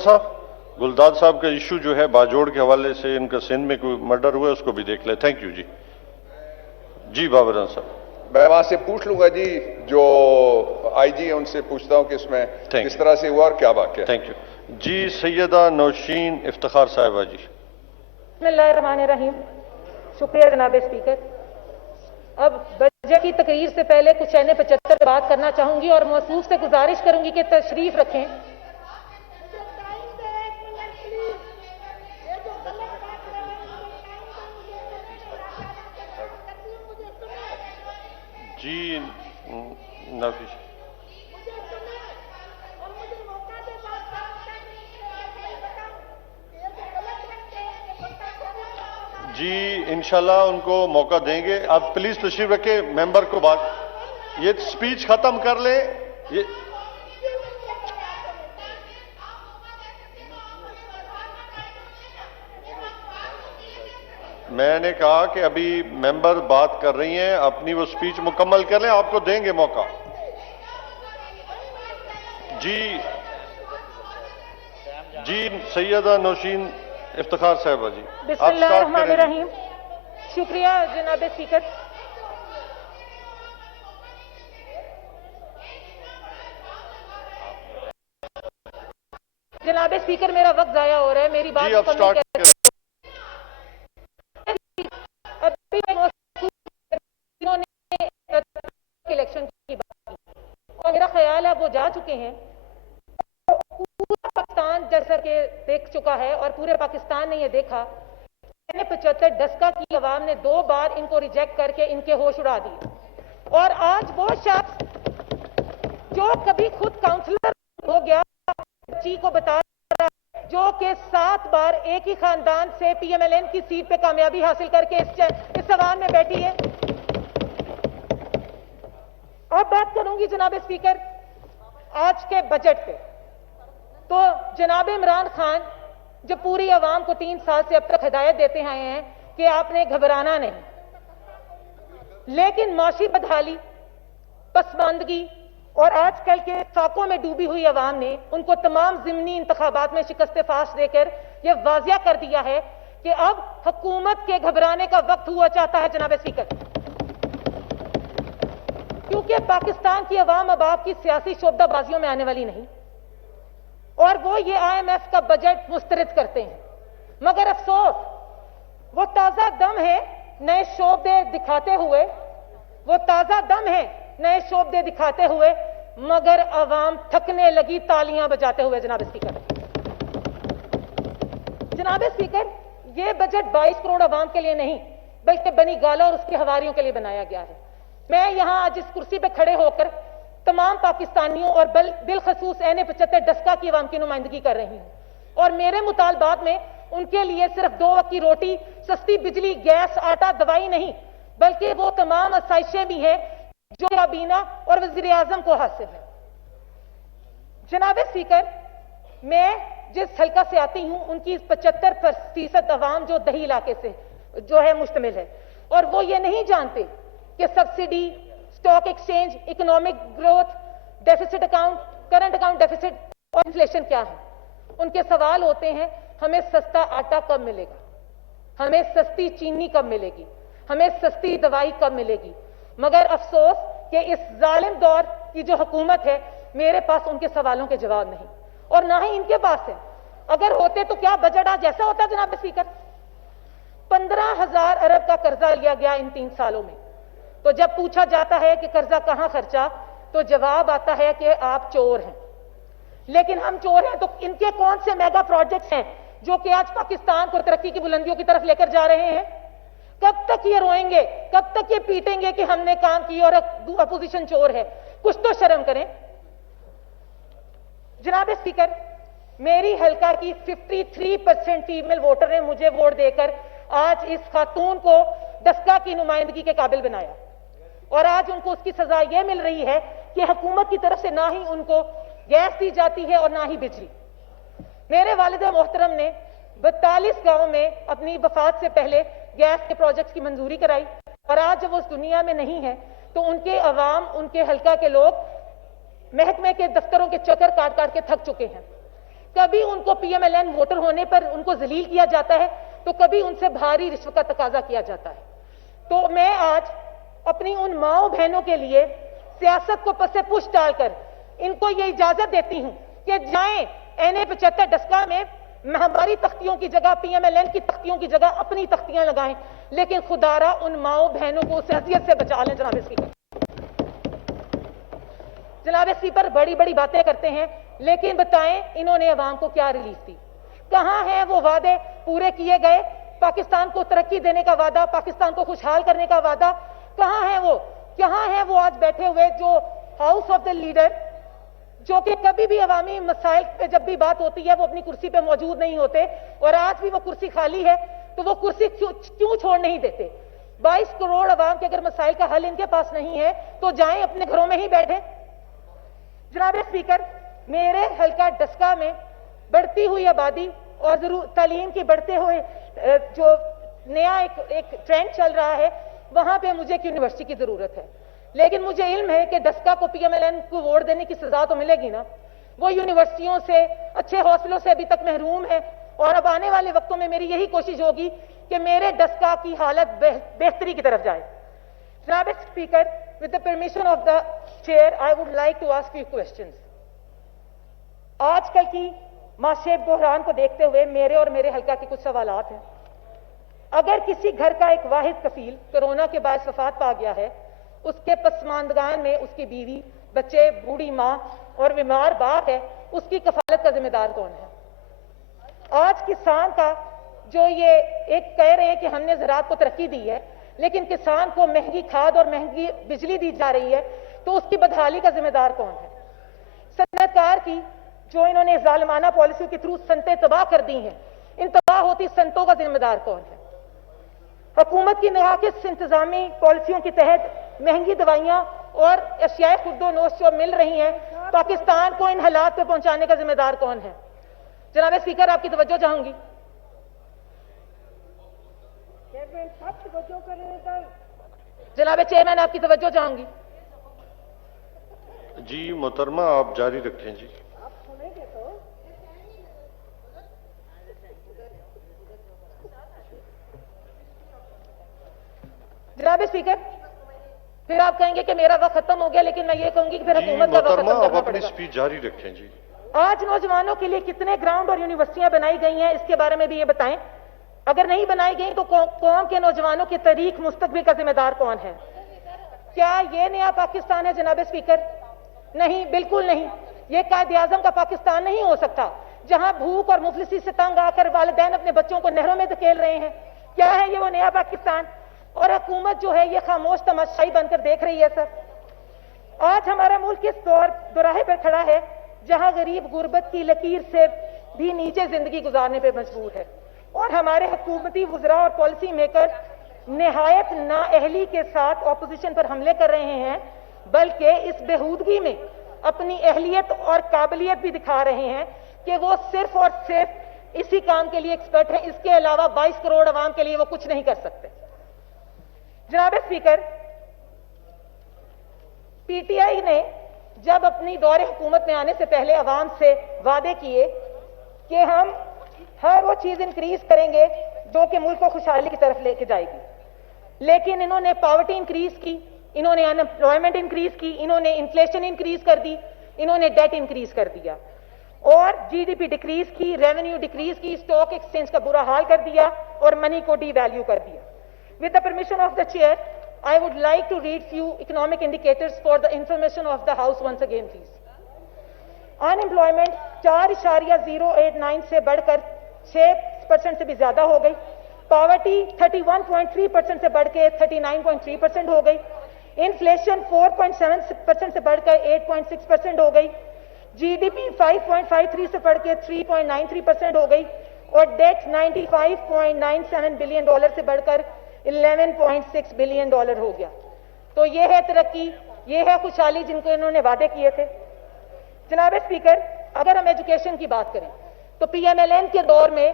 साहब, गुलदाद साहब का इशू जो है बाजोड़ के हवाले से, इनका सिंध में कोई मर्डर हुआ है, उसको भी देख ले। थैंक यू जी। जी बाबरन साहब। मैं वहां से पूछ लूंगा जी, जो आईजी है उनसे पूछता हूं कि इसमें किस तरह से हुआ और क्या वाक़या। थैंक यू जी। सैयदा नौशीन इफ्तिखार साहिबा जी। बिस्मिल्लाहिर्रहमानिर्रहीम। शुक्रिया जनाब स्पीकर। अब बजट की तकरीर से पहले कुछ एन 75 बात करना चाहूंगी और मौसूफ से गुजारिश करूंगी कि तशरीफ रखें। जी नाफिस जी, इंशाल्लाह उनको मौका देंगे। आप प्लीज तशरीफ रखें, मेंबर को बात, ये स्पीच खत्म कर ले। ये मैंने कहा कि अभी मेंबर बात कर रही हैं, अपनी वो स्पीच मुकम्मल कर लें, आपको देंगे मौका। जी जी, सैयदा नौशीन इफ्तिखार साहिबा जी, आप स्टार्ट करें। शुक्रिया जनाब स्पीकर। जनाब स्पीकर, मेरा वक्त जाया हो रहा है, मेरी बात जी आप स्टार्ट करें। इलेक्शन की बात की और मेरा ख्याल है वो जा चुके हैं। पूरा पाकिस्तान जैसा कि देख चुका है और पूरे पाकिस्तान ने ये देखा 75 डस्का की आवाम ने 2 बार इनको रिजेक्ट करके इनके होश उड़ा दिए। और आज वो शख्स जो कभी खुद काउंसलर हो गया बच्ची को बता रहा है, जो कि 7 बार एक ही खानदान से PMLN की सीट पे कामयाबी हासिल करके इस सवाल में बैठी है। अब बात करूंगी जनाब स्पीकर आज के बजट पे। तो जनाब इमरान खान जो पूरी आवाम को 3 साल से अब तक हिदायत देते आए हैं कि आपने घबराना नहीं, लेकिन माशी बदहाली, पसमानदगी और आजकल के साकों में डूबी हुई आवाम ने उनको तमाम ज़िमनी इंतखाबात में शिकस्त फाश देकर यह वाजिया कर दिया है कि अब हुकूमत के घबराने का वक्त हुआ चाहता है जनाब स्पीकर। क्योंकि पाकिस्तान की आवाम अब आपकी सियासी शोबदाबाजियों में आने वाली नहीं, और वो ये IMF का बजट मुस्तरद करते हैं, मगर अफसोस वो ताजा दम है नए शोबे दिखाते हुए, वो ताजा दम है नए शोबे दिखाते हुए, मगर आवाम थकने लगी तालियां बजाते हुए जनाब स्पीकर। जनाब स्पीकर, ये बजट 22 करोड़ आवाम के लिए नहीं बल्कि बनी गाला और उसके हवारियों के लिए बनाया गया है। मैं यहां आज इस कुर्सी पे खड़े होकर तमाम पाकिस्तानियों और बिलखसूस एन 75 डस्का की आवाम की नुमाइंदगी कर रही हूं और मेरे मुतालबात में उनके लिए सिर्फ 2 वक्त की रोटी, सस्ती बिजली, गैस, आटा, दवाई नहीं, बल्कि वो तमाम आसाइशें भी हैं जो काबीना और वजीर आजम को हासिल है। जनाब स्पीकर, मैं जिस हल्का से आती हूं उनकी 75% अवाम जो दही इलाके से जो है मुश्तमिल है, और वो ये नहीं जानते कि subsidy, stock exchange, economic growth, deficit account, current account deficit और इन्फ्लेशन क्या है। उनके सवाल होते हैं, हमें सस्ता आटा कब मिलेगा, हमें सस्ती चीनी कब मिलेगी, हमें सस्ती दवाई कब मिलेगी। मगर अफसोस कि इस जालिम दौर की जो हुकूमत है, मेरे पास उनके सवालों के जवाब नहीं और ना ही इनके पास है। अगर होते तो क्या बजट आज जैसा होता जनाब स्पीकर? 15,000 अरब का कर्जा लिया गया इन 3 सालों में। तो जब पूछा जाता है कि कर्जा कहां खर्चा, तो जवाब आता है कि आप चोर हैं। लेकिन हम चोर हैं तो इनके कौन से मेगा प्रोजेक्ट्स हैं जो कि आज पाकिस्तान को तरक्की की बुलंदियों की तरफ लेकर जा रहे हैं? कब तक ये रोएंगे, कब तक ये पीटेंगे कि हमने काम किया और अपोजिशन चोर है? कुछ तो शर्म करें। जनाब स्पीकर, मेरी हल्का की 53% फीमेल वोटर ने मुझे वोट देकर आज इस खातून को डस्का की नुमाइंदगी के काबिल बनाया, और आज उनको उसकी सजा यह मिल रही है कि हुकूमत की तरफ से ना ही उनको गैस दी जाती है और ना ही बिजली। मेरे वालिद मोहतरम ने 42 गांव में अपनी वफात से पहले गैस के प्रोजेक्ट्स की मंजूरी कराई, और आज जब वो उस दुनिया में नहीं है तो उनके अवाम, उनके हल्का के लोग महकमे के दफ्तरों के चक्कर काट काट के थक चुके हैं। کبھی ان کو PMLN ووٹر ہونے پر ان کو ذلیل کیا جاتا ہے تو کبھی ان سے بھاری رشوت کا تقاضا کیا جاتا ہے. تو میں آج اپنی ان ماؤں بہنوں کے لیے سیاست کو پس پش ڈال کر ان کو یہ اجازت دیتی ہوں کہ جائیں NA-75 ڈسکا میں ہماری تختیوں کی جگہ PMLN کی تختیوں کی جگہ اپنی تختیاں لگائیں, لیکن خدارا ان ماؤں بہنوں کو اس اذیت سے بچا لیں. جناب اسپیکر بڑی بڑی باتیں کرتے ہیں, لیکن بتائیں انہوں نے عوام کو کیا ریلیف دی؟ کہاں ہیں وہ وعدے پورے کیے گئے؟ پاکستان کو ترقی دینے کا وعدہ, پاکستان کو خوشحال کرنے کا وعدہ کہاں ہے وہ؟ کہاں ہے وہ آج بیٹھے ہوئے جو ہاؤس آف دا لیڈر, جو کہ کبھی بھی عوامی مسائل پہ جب بھی بات ہوتی ہے وہ اپنی کرسی پہ موجود نہیں ہوتے, اور آج بھی وہ کرسی خالی ہے تو وہ کرسی کیوں چھوڑ نہیں دیتے؟ 22 کروڑ عوام کے اگر مسائل کا حل ان کے پاس نہیں ہے تو جائیں اپنے گھروں میں ہی بیٹھیں. جناب اسپیکر, میرے حلقہ ڈسکا میں بڑھتی ہوئی آبادی اور تعلیم کی بڑھتے ہوئے جو نیا ایک ٹرینڈ چل رہا ہے, وہاں پہ مجھے ایک یونیورسٹی کی ضرورت ہے. لیکن مجھے علم ہے کہ ڈسکا کو PMLN کو ووٹ دینے کی سزا تو ملے گی نا. وہ یونیورسٹیوں سے, اچھے حوصلوں سے ابھی تک محروم ہے, اور اب آنے والے وقتوں میں میری یہی کوشش ہوگی کہ میرے ڈسکا کی حالت بہتری کی طرف جائے. جناب speaker, with the permission of the chair, I would like to ask you questions. آج کل کی معاشی بحران کو دیکھتے ہوئے میرے اور میرے حلقہ کے کچھ سوالات ہیں. اگر کسی گھر کا ایک واحد کفیل کورونا کے باعث وفات پا گیا ہے, اس کے پسماندگان میں اس کی بیوی, بچے, بوڑھی ماں اور بیمار باپ ہے, اس کی کفالت کا ذمہ دار کون ہے؟ آج کسان کا جو یہ ایک کہہ رہے ہیں کہ ہم نے زراعت کو ترقی دی ہے, لیکن کسان کو مہنگی کھاد اور مہنگی بجلی دی جا رہی ہے, تو اس کی بدحالی کا ذمہ دار کون ہے؟ صنعت کار کی جو انہوں نے ظالمانہ پالیسیوں کے تھرو صنعتیں تباہ کر دی ہیں, ان تباہ ہوتی صنعتوں کا ذمہ دار کون ہے؟ حکومت کی ناقص انتظامی پالیسیوں کے تحت مہنگی دوائیاں اور اشیاء خرد و نوش جو مل رہی ہیں, پاکستان کو ان حالات پہ پہنچانے کا ذمہ دار کون ہے؟ جناب اسپیکر, آپ کی توجہ چاہوں گی. جناب چیئرمین, آپ کی توجہ چاہوں گی. جی محترمہ, آپ جاری رکھیں. جی جناب اسپیکر, پھر آپ کہیں گے کہ میرا وقت ختم ہو گیا, لیکن میں یہ کہوں گی کہ پھر حکومت کا وقت ختم محترمہ, آپ کرنا اپنی پڑے گا. اسپیچ جاری رکھیں. جی آج نوجوانوں کے لیے کتنے گراؤنڈ اور یونیورسٹیاں بنائی گئی ہیں, اس کے بارے میں بھی یہ بتائیں. اگر نہیں بنائی گئی تو قوم کے نوجوانوں کے تاریخ مستقبل کا ذمہ دار کون ہے؟ کیا یہ نیا پاکستان ہے جناب اسپیکر؟ نہیں, بالکل نہیں. یہ قائد اعظم کا پاکستان نہیں ہو سکتا جہاں بھوک اور مفلسی سے تنگ آ کر والدین اپنے بچوں کو نہروں میں دھکیل رہے ہیں. کیا ہے یہ وہ نیا پاکستان؟ اور حکومت جو ہے یہ خاموش تماشائی بن کر دیکھ رہی ہے. سر, آج ہمارا ملک اس دوراہے پر کھڑا ہے جہاں غریب غربت کی لکیر سے بھی نیچے زندگی گزارنے پہ مجبور ہے, اور ہمارے حکومتی وزراء اور پالیسی میکر نہایت نااہلی کے ساتھ اپوزیشن پر حملے کر رہے ہیں, بلکہ اس بےہودگی میں اپنی اہلیت اور قابلیت بھی دکھا رہے ہیں کہ وہ صرف اور صرف اسی کام کے لیے ایکسپرٹ ہیں. اس کے علاوہ 22 کروڑ عوام کے لیے وہ کچھ نہیں کر سکتے. جناب اسپیکر, PTI نے جب اپنی دور حکومت میں آنے سے پہلے عوام سے وعدے کیے کہ ہم ہر وہ چیز انکریز کریں گے جو کہ ملک کو خوشحالی کی طرف لے کے جائے گی, لیکن انہوں نے پاورٹی انکریز کی, انہوں نے ان امپلائمنٹ انکریز کی, انہوں نے انفلیشن انکریز کر دی, انہوں نے ڈیٹ انکریز کر دیا, اور GDP ڈیکریز کی, ریونیو ڈیکریز کی, اسٹاک ایکسچینج کا برا حال کر دیا, اور منی کو ڈی ویلیو کر دیا. With the permission of the chair, I would like to read few economic indicators for the information of the House once again, please. Unemployment 4.089 سے بڑھ کر 6% سے بھی زیادہ ہو گئی. پاورٹی 31.3% سے بڑھ کے 39.3% ہو گئی. انفلیشن 4.7% سے بڑھ کر 8.6% ہو گئی. GDP 5.53 سے بڑھ کے 3.93% ہو گئی, اور ڈیٹ $95.97 بلین سے بڑھ کر $11.6 بلین ہو گیا. تو یہ ہے ترقی, یہ ہے خوشحالی جن کو انہوں نے وعدے کیے تھے. جناب اسپیکر, اگر ہم ایجوکیشن کی بات کریں تو PMLN کے دور میں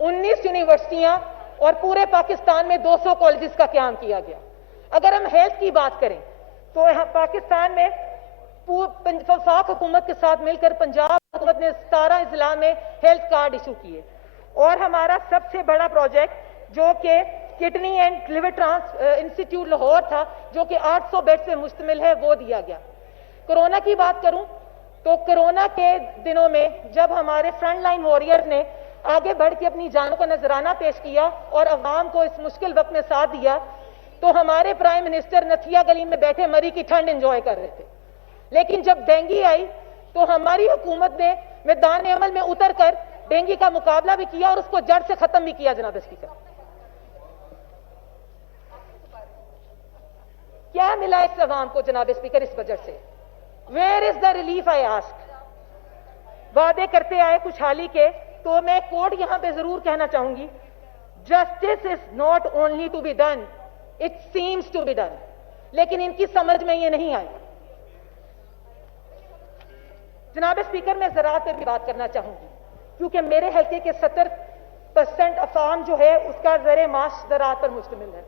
19 یونیورسٹیاں اور پورے پاکستان میں 200 کالجز کا قیام کیا گیا. اگر ہم ہیلتھ کی بات کریں تو پاکستان میں وفاق حکومت کے ساتھ مل کر پنجاب हुकूमत ने 17 अजला में हेल्थ कार्ड इशू किए, और हमारा सबसे बड़ा प्रोजेक्ट जो कि kidney and liver institute Lahore था, जो कि 800 बेड से मुश्तमिल है, वो दिया गया। कोरोना की बात करूं तो कोरोना के दिनों में जब हमारे फ्रंट लाइन वॉरियर्स ने आगे बढ़ के अपनी जानों का नजराना पेश किया और अवाम को इस मुश्किल वक्त में साथ दिया, तो हमारे प्राइम मिनिस्टर नथिया गली में बैठे मरी की ठंड एंजॉय कर रहे थे। लेकिन जब डेंगू आई तो हमारी हुकूमत ने मैदान अमल में उतर कर डेंगू का मुकाबला भी किया और उसको जड़ से खत्म भी किया। जनाब स्पीकर, क्या मिला इस अवाम को जनाब स्पीकर इस बजट से? Where is the relief I ask. वादे करते आए खुशहाली के, तो मैं कोड यहां पे जरूर कहना चाहूंगी, justice is not only to be done, it seems to be done. लेकिन इनकी समझ में ये नहीं आई। जनाब स्पीकर, मैं ज़राअत पे भी बात करना चाहूंगी, क्योंकि मेरे हल्के के 70% अफाम जो है उसका ज़र माश ज़राअत पर मुश्तमिल है,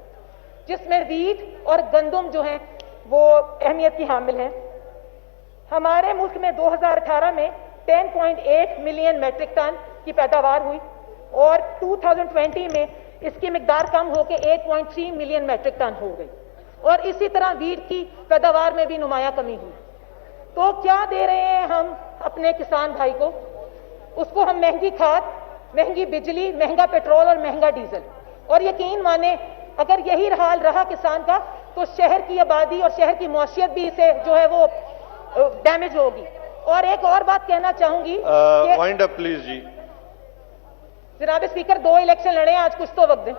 जिसमें वीट और गंदम जो हैं वो अहमियत की हामिल हैं। हमारे मुल्क में 2018 में 10.8 मिलियन मैट्रिक टन की पैदावार हुई और 2020 में इसकी मिकदार कम होकर 8.3 मिलियन मैट्रिक टन हो गई, और इसी तरह वीट की पैदावार में भी नुमाया कमी हुई। तो क्या दे रहे हैं हम अपने किसान भाई को? उसको हम महंगी खाद, महंगी बिजली, महंगा पेट्रोल और महंगा डीजल। और यकीन माने अगर यही हाल रहा किसान का तो शहर की आबादी और शहर की मौशियत भी इसे जो है वो डैमेज होगी। और एक और बात कहना चाहूंगी, वाइंड अप प्लीज जी। जनाब स्पीकर, 2 इलेक्शन लड़े हैं आज, कुछ तो वक्त दें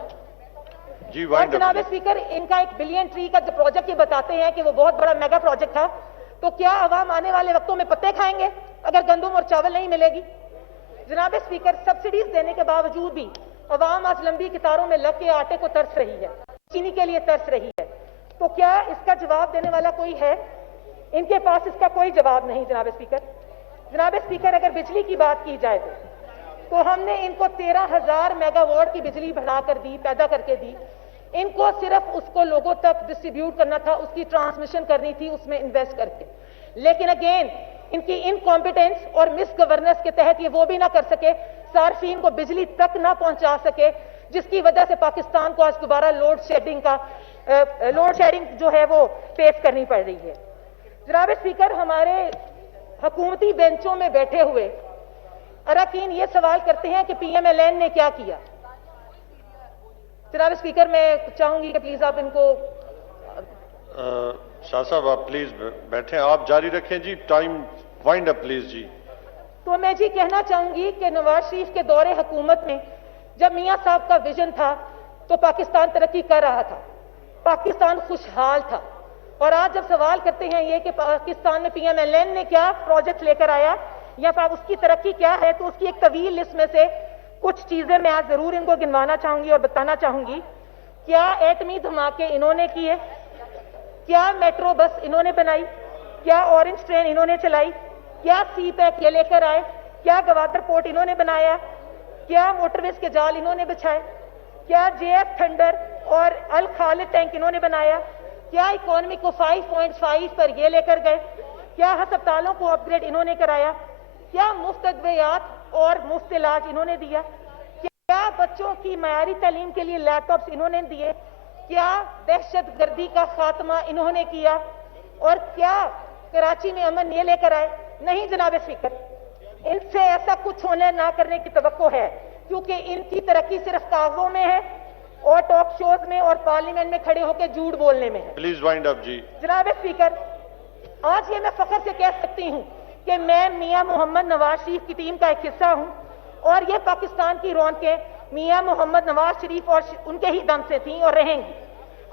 जी। और जनाब स्पीकर, इनका 1 बिलियन ट्री का जो प्रोजेक्ट ये बताते हैं कि वो बहुत बड़ा मेगा प्रोजेक्ट था, तो क्या आवाम आने वाले वक्तों में पत्ते खाएंगे अगर गंदम और चावल नहीं मिलेगी? जनाब स्पीकर, सब्सिडीज देने के बावजूद भी आवाम आज लंबी कतारों में लग के आटे को तरस रही है, चीनी के लिए तरस रही है। तो क्या इसका जवाब देने वाला कोई है? इनके पास इसका कोई जवाब नहीं। जनाब स्पीकर, अगर बिजली की बात की जाए तो हमने इनको 13,000 मेगावाट की बिजली बढ़ा कर दी, पैदा करके दी। इनको सिर्फ उसको लोगों तक डिस्ट्रीब्यूट करना था, उसकी ट्रांसमिशन करनी थी उसमें इन्वेस्ट करके। लेकिन अगेन इनकी इनकॉम्पिटेंस और मिस गवर्नेंस के तहत ये वो भी ना कर सके, सार्फिन को बिजली तक ना पहुंचा सके, जिसकी वजह से पाकिस्तान को आज दोबारा लोड शेडिंग जो है वो फेस करनी पड़ रही है। जनाब स्पीकर, हमारे हुकूमती बेंचों में बैठे हुए अरकान ये सवाल करते हैं कि PMLN ने क्या किया। जनाब स्पीकर, मैं चाहूंगी कि प्लीज आप इनको शाह साहब आप प्लीज बैठे, आप जारी रखें जी। टाइम वाइंड अप प्लीज जी। तो मैं जी कहना चाहूंगी कि नवाज शरीफ के दौरे हुकूमत में जब मियां साहब का विजन था तो पाकिस्तान तरक्की कर रहा था, पाकिस्तान खुशहाल था। और आज जब सवाल करते हैं ये कि पाकिस्तान में PMLN ने क्या प्रोजेक्ट लेकर आया या उसकी तरक्की क्या है, तो उसकी एक तवील लिस्ट में से कुछ चीजें मैं आज जरूर इनको गिनवाना चाहूंगी और बताना चाहूंगी। क्या एटमी धमाके इन्होंने किए? क्या मेट्रो बस इन्होंने बनाई? क्या ऑरेंज ट्रेन इन्होंने चलाई? क्या CPEC ये लेकर आए? क्या गवादर पोर्ट इन्होंने बनाया? क्या मोटरवेज के जाल इन्होंने बिछाए? क्या JF थंडर और अल खालिद टैंक इन्होंने बनाया? क्या इकोनॉमी को 5.5 पर ये लेकर गए? क्या अस्पतालों को अपग्रेड इन्होंने कराया? क्या मुफ्त अद्वियात और मुफ्त इलाज इन्होंने दिया? क्या बच्चों की मयारी तालीम के लिए लैपटॉप्स इन्होंने दिए? क्या दहशत गर्दी का खात्मा इन्होंने किया? और क्या कराची में अमन ये लेकर आए? नहीं जनाब स्पीकर, इनसे ऐसा कुछ होने ना करने की तवक्को है, क्योंकि इनकी तरक्की सिर्फ कागजों में है और टॉक शोज में और पार्लियामेंट में खड़े होकर झूठ बोलने में है। प्लीज वाइंड अप जी। जनाब स्पीकर, आज ये मैं फख्र से कह सकती हूं कि मैं मियां मोहम्मद नवाज शरीफ की टीम का एक हिस्सा हूं, और ये पाकिस्तान की रौनकें मियां मोहम्मद नवाज शरीफ और उनके ही दम से थी और रहेंगी।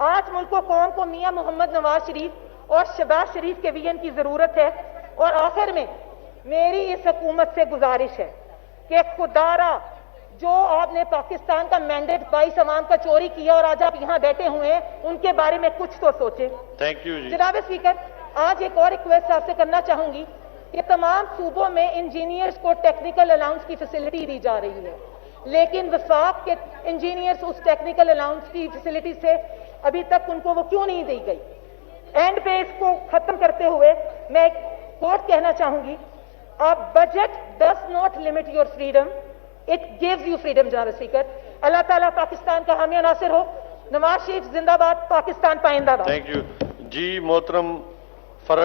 आज मुल्क को कौम को मियां मोहम्मद नवाज शरीफ और शहबाज शरीफ के विजन की जरूरत है। और आखिर में मेरी इस हुकूमत से गुजारिश है कि खुदारा जो आपने पाकिस्तान का मैंडेट 22 अवाम का चोरी किया और आज आप यहाँ बैठे हुए हैं, उनके बारे में कुछ तो सोचें। थैंक यू जी। जनाब स्पीकर, आज एक और रिक्वेस्ट आपसे करना चाहूंगी कि तमाम सूबों में इंजीनियर्स को टेक्निकल अलाउंस की फैसिलिटी दी जा रही है, लेकिन वफाक के इंजीनियर्स उस टेक्निकल अलाउंस की फैसिलिटी से अभी तक उनको वो क्यों नहीं दी गई? एंड पे इसको खत्म करते हुए मैं एक कोट कहना चाहूंगी A budget does not limit your freedom. It gives you freedom, Janaab Speaker. Allah Ta'ala Pakistan ka हामी नासिर हो. नवाज शरीफ जिंदाबाद, पाकिस्तान पाइंदाबाद. थैंक यू जी मोहतरम फरक